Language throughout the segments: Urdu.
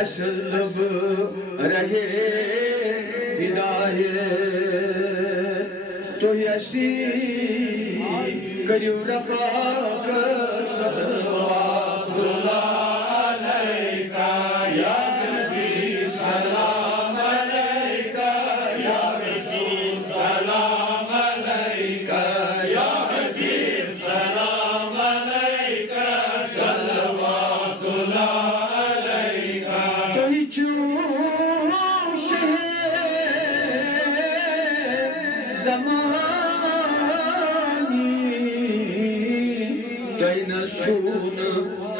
اصل رہے ہدایت تو یسی کریو رفاق صلوات اللہ علیکہ یا نبی سلام علیکہ یا رسول سلام علیکہ یا حبیب سلام علیکہ صلوات اللہ علیکہ تو ہی چوش ہے زمانی تئی نشون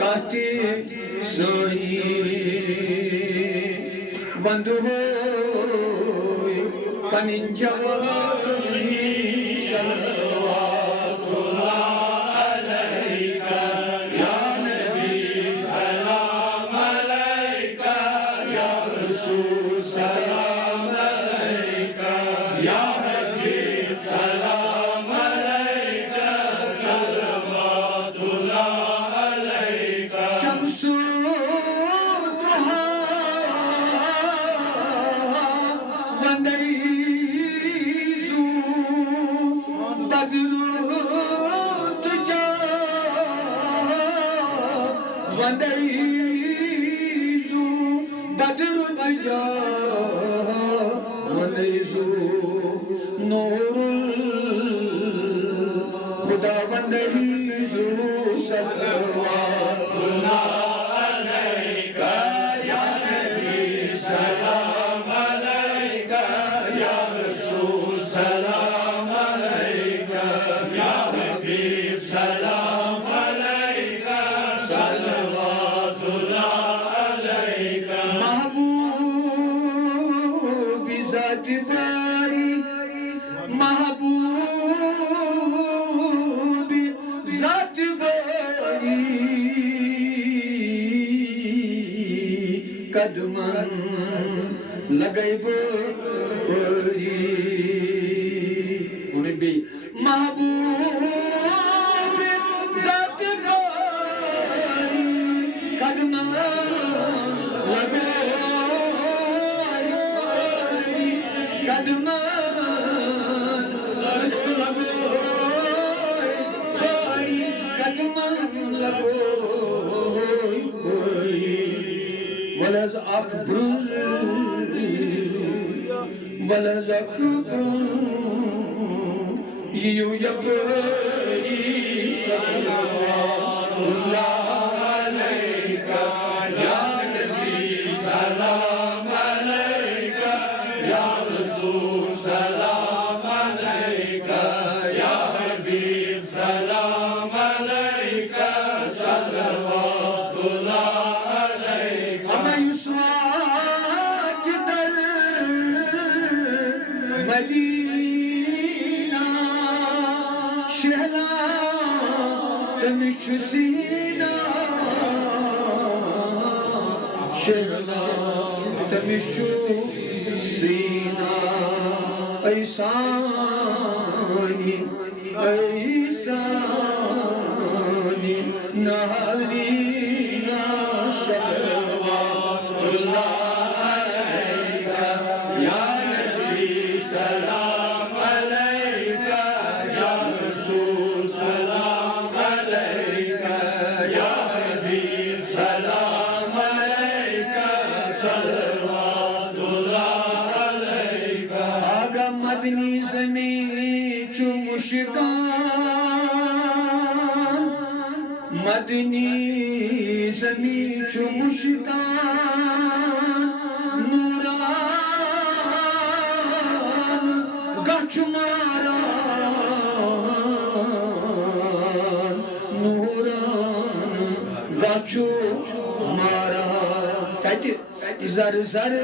کاتی سانی بند ہوئی پنن جوانی صلوات اللہ علیکہ یا نبی سلام علیکہ یا رسول سلام علیکہ یا حبیب سلام علیکہ صلوات اللہ علیکہ شمس وندیزو بدر تجا وندیزو نور الہدا وندیزو صلوات اللہ علیکہ یا نبی سلام علیکہ یا رسول سلام علیکہ یا حبیب سلام علیکہ صلوات اللہ علیکہ محبوب ذات باری محبوب ذات باری قدمن لگئی باری انہیں بھی محبوب ذات باری قدمن لگئی باری قدمن لگئی قدمن لگئی ولز اکبر ولز اکبر یو یبری صلوات اللہ علیکہ یا نبی سلام علیکہ یا رسول سلام علیکہ یا حبیب سلام علیکہ صلوات اللہ علیکہ ہمیں یسوات در مدینہ شہلا تمش سینہ شہلا تمش سینہ ایسانی ایسانی نارینا صلوات اللہ علیکہ یا نبی سلام علیکہ یا رسول سلام علیکہ یا حبیب سلام علیکہ صلوات اللہ علیکہ آگا مدنی زمین چو مشکان مدنی زمین چو مشکان نوران گچ ماران نوران گچ ماران تیتی زر زر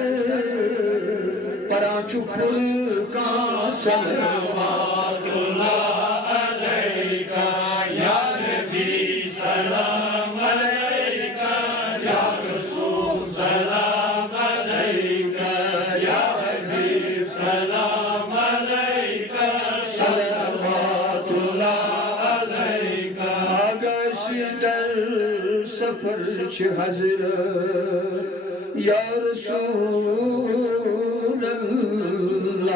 پرانچو فرقان صلوات اللہ علیکہ یا نبی سلام علیکہ یا رسول سلام علیکہ یا حبیب سلام علیکہ صلوات اللہ علیکہ آگاہ در سفر چھ حضرت یا رسول اللہ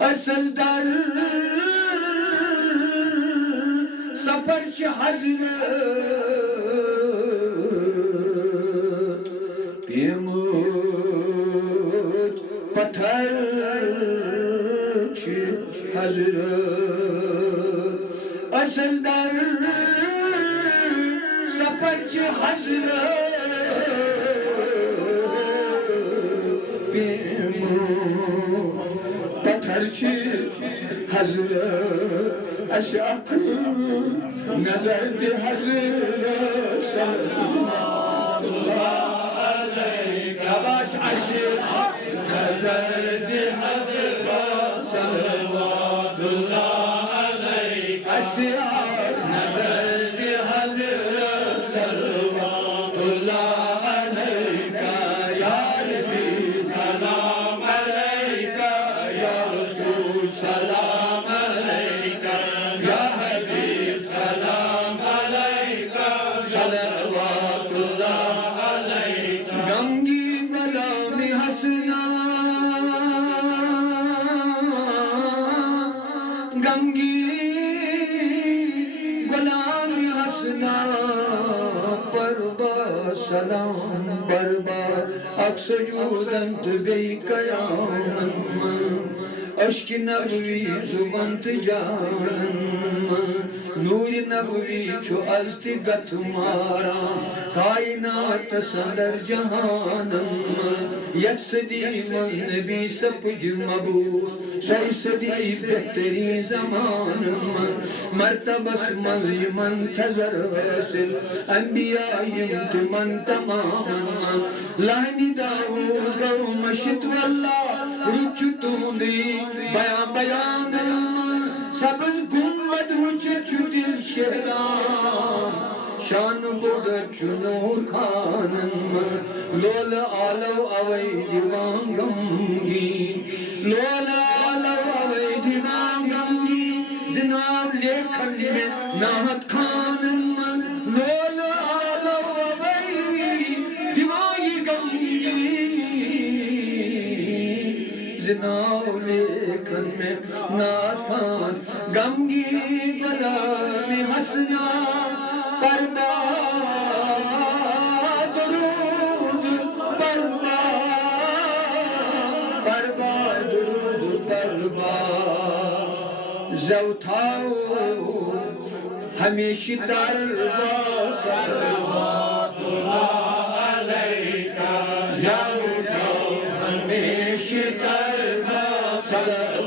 اصل در سفر چھ حضرت پیمود پتھر چھ حضرت اصل در سفر چھ حضرت پیمود پتھر چھ حضرت اشاق نظر دی حضرت صلی اللہ علیہ شباش اشاق نظر دی حضرت صلی اللہ علیہ اشاق نظر دی حضرت صلی اللہ علیہ یا نبی سلام علیکہ یا رسول سلام علیکہ یا حبیب سلام علیکہ صلوات اللہ علیکہ گنگی غلام حسنا گنگی غلام حسنا پربا سلام بربا اکسجودنت بی قیامن من اشک نبوی زبانت جانن من نور نبوی چھو ازتگت مارا کائنات سندر جہانن من یک صدی من نبی سپد مبوس سوئی صدی بہتری زمانن من مرتبس من منتظر حاصل انبیاء یمت من تمامن من لہنی داود گو مشت واللہ رچتوں دی بیان بیان من سبز گنبد وچت دل شہدان شان بودر چنور خانن من لول آلو اوی دیوان گمگی لول آلو اوی دیوان گمگی زناب لیکھن میں نامت خانن من لول آلو اوی دیوان گمگی زناب لیکھن میں نامت خان گمگی غلام حسنا پربا درود پربا پربا درود پربا زوتھاؤ ہمیشہ تربا صلوات اللہ علیکہ زوتھاؤ ہمیشہ تربا صلوات